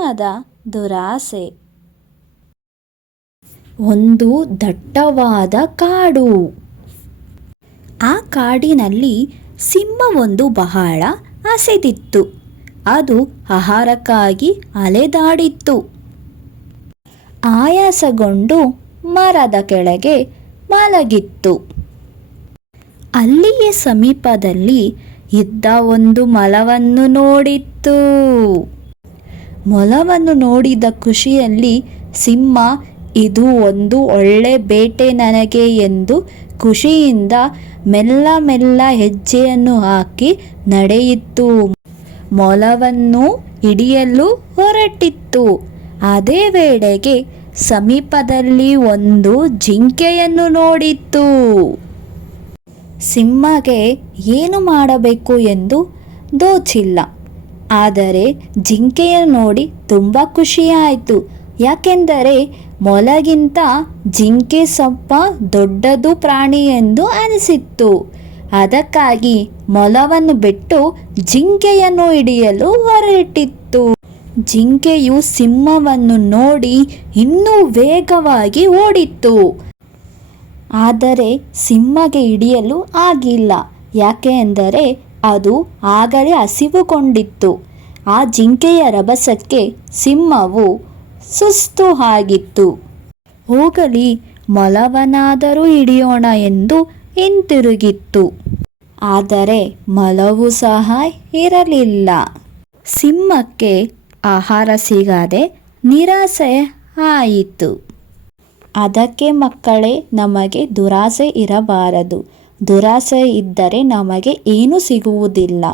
ಸಿಂಹದ ದುರಾಸೆ. ಒಂದು ದಟ್ಟವಾದ ಕಾಡು. ಆ ಕಾಡಿನಲ್ಲಿ ಸಿಂಹವೊಂದು ಬಹಳ ಹಸಿದಿತ್ತು. ಅದು ಆಹಾರಕ್ಕಾಗಿ ಅಲೆದಾಡಿತ್ತು. ಆಯಾಸಗೊಂಡು ಮರದ ಕೆಳಗೆ ಮಲಗಿತ್ತು. ಅಲ್ಲಿಯೇ ಸಮೀಪದಲ್ಲಿ ಇದ್ದ ಒಂದು ಮೊಲವನ್ನು ನೋಡಿತ್ತು. ಮೊಲವನ್ನು ನೋಡಿದ ಖುಷಿಯಲ್ಲಿ ಸಿಂಹ, ಇದು ಒಂದು ಒಳ್ಳೆ ಬೇಟೆ ನನಗೆ ಎಂದು ಖುಷಿಯಿಂದ ಮೆಲ್ಲ ಮೆಲ್ಲ ಹೆಜ್ಜೆಯನ್ನು ಹಾಕಿ ನಡೆಯಿತು. ಮೊಲವನ್ನು ಹಿಡಿಯಲು ಹೊರಟಿತ್ತು. ಅದೇ ವೇಳೆಗೆ ಸಮೀಪದಲ್ಲಿ ಒಂದು ಜಿಂಕೆಯನ್ನು ನೋಡಿತ್ತು. ಸಿಂಹಗೆ ಏನು ಮಾಡಬೇಕು ಎಂದು ದೋಚಿಲ್ಲ. ಆದರೆ ಜಿಂಕೆಯನ್ನು ನೋಡಿ ತುಂಬ ಖುಷಿಯಾಯಿತು. ಯಾಕೆಂದರೆ ಮೊಲಗಿಂತ ಜಿಂಕೆ ಸ್ವಲ್ಪ ದೊಡ್ಡದು ಪ್ರಾಣಿ ಎಂದು ಅನಿಸಿತ್ತು. ಅದಕ್ಕಾಗಿ ಮೊಲವನ್ನು ಬಿಟ್ಟು ಜಿಂಕೆಯನ್ನು ಹಿಡಿಯಲು ಹೊರಟಿತ್ತು. ಜಿಂಕೆಯು ಸಿಂಹವನ್ನು ನೋಡಿ ಇನ್ನೂ ವೇಗವಾಗಿ ಓಡಿತ್ತು. ಆದರೆ ಸಿಂಹಗೆ ಹಿಡಿಯಲು ಆಗಿಲ್ಲ. ಯಾಕೆ ಎಂದರೆ ಅದು ಆಗಲೇ ಹಸಿವುಗೊಂಡಿತ್ತು. ಆ ಜಿಂಕೆಯ ರಭಸಕ್ಕೆ ಸಿಂಹವು ಸುಸ್ತು ಆಗಿತ್ತು. ಹೋಗಲಿ, ಮೊಲವನ್ನಾದರೂ ಹಿಡಿಯೋಣ ಎಂದು ಹಿಂತಿರುಗಿತ್ತು. ಆದರೆ ಮೊಲವು ಸಹ ಇರಲಿಲ್ಲ. ಸಿಂಹಕ್ಕೆ ಆಹಾರ ಸಿಗದೆ ನಿರಾಸೆ ಆಯಿತು. ಅದಕ್ಕೆ ಮಕ್ಕಳೇ, ನಮಗೆ ದುರಾಸೆ ಇರಬಾರದು. ದುರಾಸೆ ಇದ್ದರೆ ನಮಗೆ ಏನೂ ಸಿಗುವುದಿಲ್ಲ.